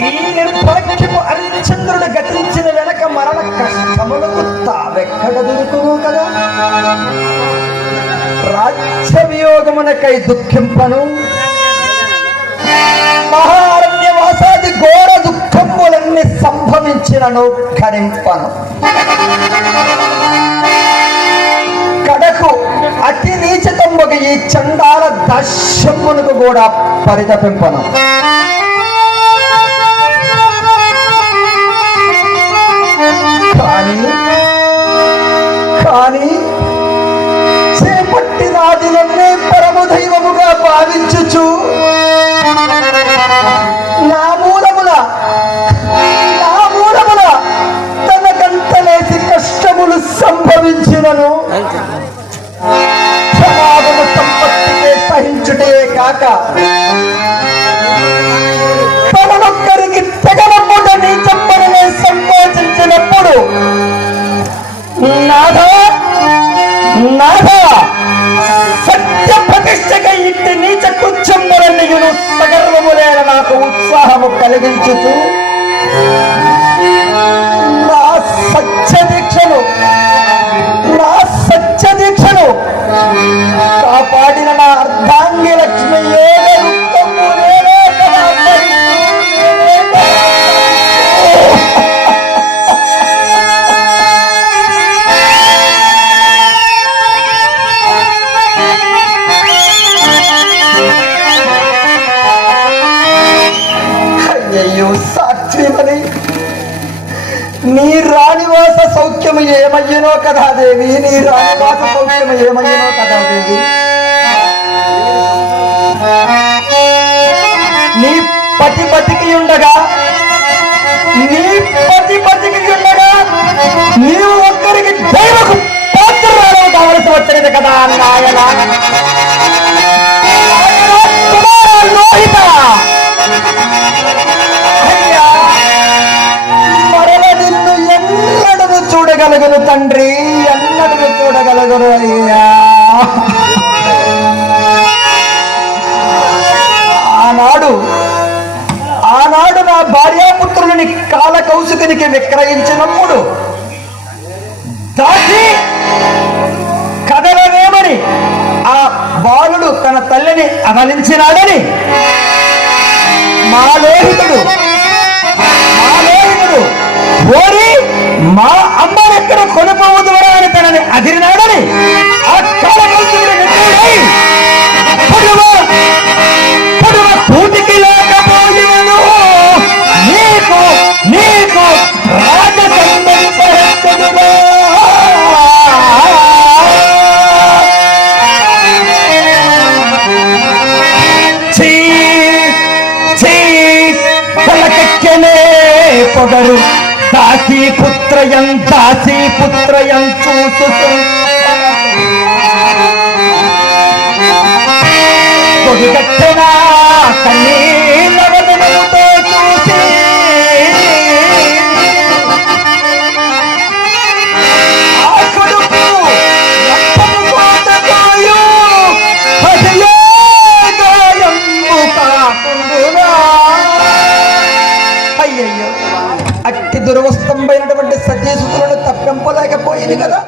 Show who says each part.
Speaker 1: ఈ నిర్భాగ్యము హరిశ్చంద్రుడు గతించిన వెనక మరణ కష్టములకు తావెక్కడ దొరుకును కదా? రాజ్య వియోగమునకై దుఃఖింపను. మహారణ్యవాసాది ఘోర దుఃఖములన్నీ సంభవించినను కరింపను కడకు అతి నీచతమ్మక ఈ చండాల దశ్యమునకు కూడా పరితపింపను. చూచు నా మూలముల నా మూలముల తన గంటలేసి కష్టములు సంభవించినను. సమాగమ సంపత్తికే సహించుటే కాక తననొక్కరికి తెగనమ్ముట నీ చెప్పడమే సంకోచించినప్పుడు నాథ నాథ సత్య ఇట్టి నీచ కృత్యములన్నయును సగర్వములైన నాకు ఉత్సాహము కలిగించుతూ ఏమని? నీ రాణివాస సౌఖ్యము ఏమయ్యనో కదా దేవి నీ రాణివాస సౌఖ్యము ఏమయ్యనో కదా దేవి. నీ పతి బతికి ఉండగా చూడగలుగును తండ్రి ఎన్నడను చూడగలుగును అయ్యా. ఆనాడు ఆనాడు నా భార్యాపుత్రులని కాల కౌశికునికి విక్రయించినప్పుడు దాసి కదలనేమని ఆ బాలుడు తన తల్లిని అవలించినాడని మా లోహితుడు మా లోహితుడు ఓరి మా పొగరు దాసీ పుత్రయం దాసీ పుత్రయం చూసు सत्य सूत्र तपिंप लेकिन कदा